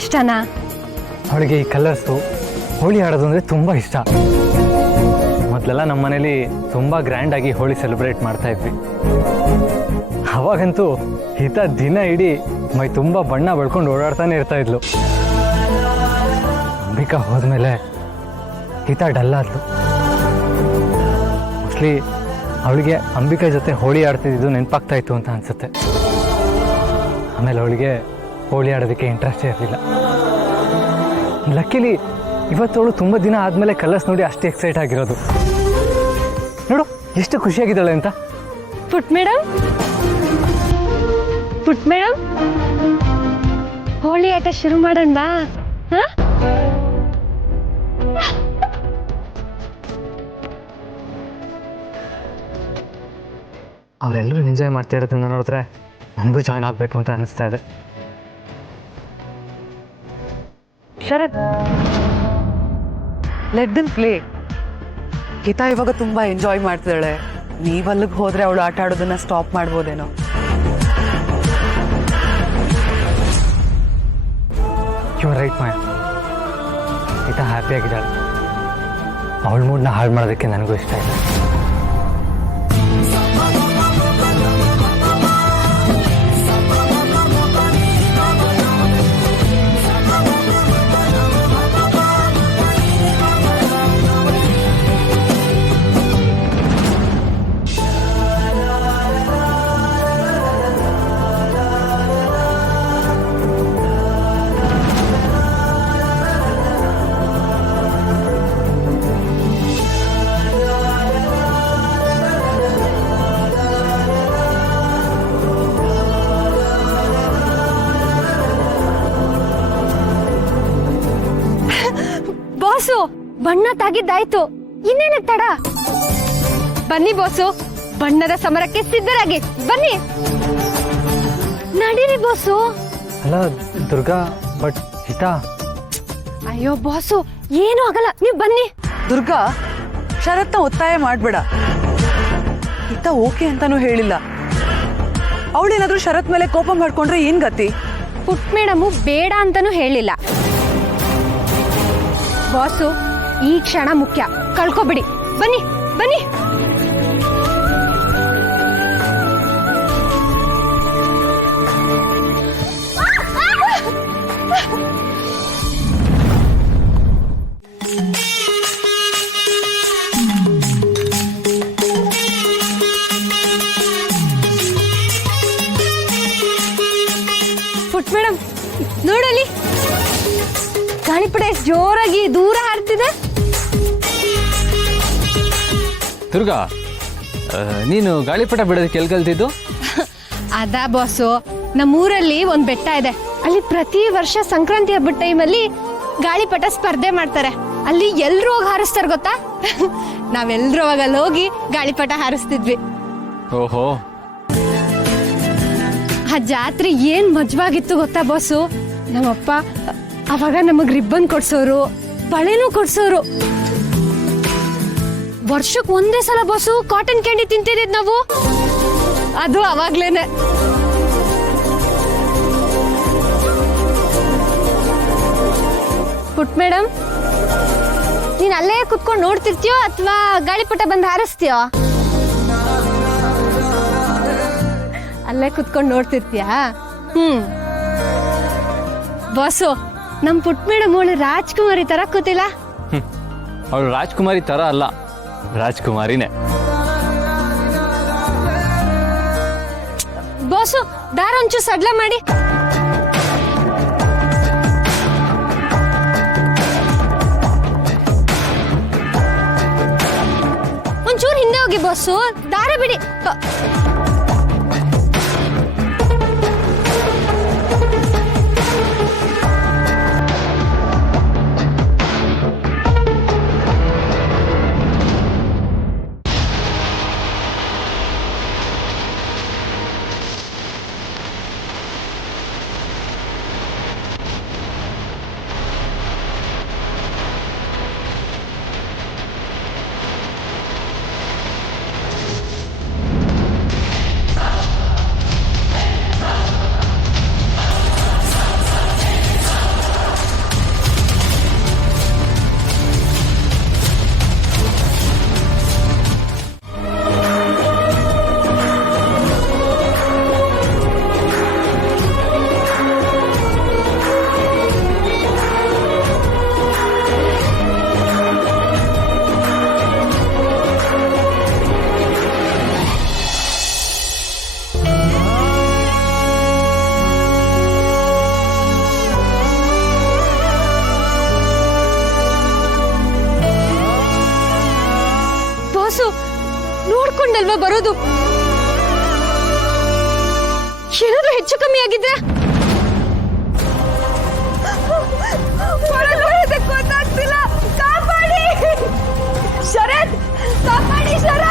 ಇಷ್ಟನಾ? ಅವಳಿಗೆ ಈ ಕಲರ್ಸು ಹೋಳಿ ಆಡೋದು ಅಂದರೆ ತುಂಬ ಇಷ್ಟ. ಮೊದಲೆಲ್ಲ ನಮ್ಮ ಮನೇಲಿ ತುಂಬ ಗ್ರ್ಯಾಂಡಾಗಿ ಹೋಳಿ ಸೆಲೆಬ್ರೇಟ್ ಮಾಡ್ತಾ ಇದ್ವಿ. ಅವಾಗಂತೂ ಹಿತ ದಿನ ಇಡೀ ಮೈ ತುಂಬ ಬಣ್ಣ ಬಳ್ಕೊಂಡು ಓಡಾಡ್ತಾನೆ ಇರ್ತಾ ಇದ್ಲು. ಅಂಬಿಕಾ ಹೋದ್ಮೇಲೆ ಹಿತ ಡಲ್ಲಾದ್ಲು. ಮೋಸ್ಟ್ಲಿ ಅವಳಿಗೆ ಅಂಬಿಕಾ ಜೊತೆ ಹೋಳಿ ಆಡ್ತಿದ್ದು ನೆನಪಾಗ್ತಾ ಇತ್ತು ಅಂತ ಅನಿಸುತ್ತೆ. ಆಮೇಲೆ ಅವಳಿಗೆ ಹೋಳಿ ಆಡೋದಕ್ಕೆ ಇಂಟ್ರೆಸ್ಟೇ ಇರಲಿಲ್ಲ. ಲಕ್ಕಿಲಿ ಇವತ್ತವಳು ತುಂಬ ದಿನ ಆದಮೇಲೆ ಕಲರ್ಸ್ ನೋಡಿ ಅಷ್ಟು ಎಕ್ಸೈಟ್ ಆಗಿರೋದು. ನೋಡು ಎಷ್ಟು ಖುಷಿಯಾಗಿದ್ದಾಳೆ ಅಂತ. ಪುಟ್ ಮೇಡಮ್, ಪುಟ್ ಮೇಡಮ್, ಹೋಳಿ ಆಟ ಶುರು ಮಾಡೋಣ ಬಾ. ಅವರೆಲ್ಲರೂ ಎಂಜಾಯ್ ಮಾಡ್ತಾ ಇರೋದನ್ನ ನೋಡಿದ್ರೆ ನನಗೂ ಜಾಯ್ನ್ ಆಗಬೇಕು ಅಂತ ಅನಿಸ್ತಾ ಇದೆ. ಶರತ್, ಲೆಟ್ ದೆಮ್ ಪ್ಲೇ. ಗೀತಾ ಇವಾಗ ತುಂಬಾ ಎಂಜಾಯ್ ಮಾಡ್ತಿದ್ದಾಳೆ. ನೀವಲ್ಲಿಗೆ ಹೋದ್ರೆ ಅವಳು ಆಟ ಆಡೋದನ್ನ ಸ್ಟಾಪ್ ಮಾಡ್ಬೋದೇನೋ. ಯು ಆರ್ ರೈಟ್ ಮಾಯ. ಗೀತಾ ಹ್ಯಾಪಿಯಾಗಿದ್ದಾಳೆ. ಅವಳ ಮೂಡ್ನ ಹಾಳು ಮಾಡೋದಕ್ಕೆ ನನಗೂ ಇಷ್ಟ ಇಲ್ಲ. ಬಾಸು, ಬಣ್ಣ ತಾಗಿದ್ದಾಯ್ತು, ಇನ್ನೇನ ತಡ? ಬನ್ನಿ ಬಾಸು, ಬಣ್ಣದ ಸಮರಕ್ಕೆ ಸಿದ್ಧರಾಗಿ ಬನ್ನಿ. ನಡೀರಿ ಬಾಸು. ಅಲ್ಲ ದುರ್ಗಾ, ಬಟ್ ಹಿತಾ. ಅಯ್ಯೋ ಬಾಸು, ಏನು ಆಗಲ್ಲ, ನೀವು ಬನ್ನಿ. ದುರ್ಗಾ, ಶರತ್ನ ಒತ್ತಾಯ ಮಾಡ್ಬೇಡ. ಗೀತಾ ಓಕೆ ಅಂತಾನೂ ಹೇಳಿಲ್ಲ. ಅವಳೇನಾದ್ರೂ ಶರತ್ ಮೇಲೆ ಕೋಪ ಮಾಡ್ಕೊಂಡ್ರೆ ಏನ್ ಗತಿ? ಪುಟ್ ಮೇಡಮು ಬೇಡ ಅಂತಾನೂ ಹೇಳಿಲ್ಲ. ಬಾಸು, ಈ ಕ್ಷಣ ಮುಖ್ಯ, ಕಳ್ಕೊಬಿಡಿ. ಬನ್ನಿ ಬನ್ನಿ. ಪುಟ್ ಮೇಡಮ್ ನೋಡಲಿ, ಗಾಳಿಪಟ ಎಷ್ಟು ಜೋರಾಗಿ ದೂರ ಹಾರ್ತಿದೆ. ದುರ್ಗಾ, ನೀನು ಗಾಳಿಪಟ ಬಿಡೋದಕ್ಕೆ ಎಲ್ಲಿ ಕಲ್ತಿದ್ದು? ಅದಾ ಬಾಸು, ನಮ್ಮೂರಲ್ಲಿ ಒಂದ್ ಬೆಟ್ಟ ಇದೆ. ಅಲ್ಲಿ ಪ್ರತಿ ವರ್ಷ ಸಂಕ್ರಾಂತಿ ಹಬ್ಬದ ಟೈಮಲ್ಲಿ ಗಾಳಿಪಟ ಸ್ಪರ್ಧೆ ಮಾಡ್ತಾರೆ. ಅಲ್ಲಿ ಎಲ್ರು ಹೋಗಿ ಹಾರಿಸ್ತಾರ ಗೊತ್ತಾ? ನಾವೆಲ್ರೂ ಅವಾಗ ಅಲ್ಲಿ ಹೋಗಿ ಗಾಳಿಪಟ ಹಾರಿಸ್ತಿದ್ವಿ. ಓಹೋ, ಆ ಜಾತ್ರೆ ಏನ್ ಮಜವಾಗಿತ್ತು ಗೊತ್ತಾ ಬಾಸು? ನಮ್ಮಪ್ಪ ಅವಾಗ ನಮಗ್ ರಿಬ್ಬನ್ ಕೊಡ್ಸೋರು, ಬಳೆನೂ ಕೊಡ್ಸೋರು. ವರ್ಷಕ್ಕೆ ಒಂದೇ ಸಲ ಬಾಸು ಕಾಟನ್ ಕ್ಯಾಂಡಿ ತಿಂತಿದ್ದಿದ್ ನಾವು. ಅದು ಅವಾಗ್ಲೇನೆ. ಪುಟ್ ಮೇಡಮ್, ನೀನ್ ಅಲ್ಲೇ ಕುತ್ಕೊಂಡು ನೋಡ್ತಿರ್ತೀಯೋ ಅಥವಾ ಗಾಳಿಪಟ ಬಂದು ಹಾರಿಸ್ತೀಯೋ? ಅಲ್ಲೇ ಕುತ್ಕೊಂಡು ನೋಡ್ತಿರ್ತೀಯಾ? ಬಾಸು, ನಮ್ ಪುಟ್ ಮೇಡಮ್ ಅವಳು ರಾಜ್ಕುಮಾರಿ ತರ ಕೂತಿಲ್ಲ? ಅವಳು ರಾಜ್ಕುಮಾರಿ ತರ ಅಲ್ಲ, ರಾಜ್ಕುಮಾರಿನೇ. ಬಾಸು, ದಾರ ಒಂಚೂರು ಸಡ್ಲ ಮಾಡಿ. ಒಂಚೂರು ಹಿಂದೆ ಹೋಗಿ ಬಾಸು, ದಾರ ಬಿಡಿ. ಅಲ್ವಾ ಬರೋದು. ಏನಾದ್ರೂ ಹೆಚ್ಚು ಕಮ್ಮಿ ಆಗಿದ್ರೆ ಗೊತ್ತಾಗ್ತಿಲ್ಲ. ಕಾಪಾಡಿ ಶರತ್, ಕಾಪಾಡಿ ಶರತ್.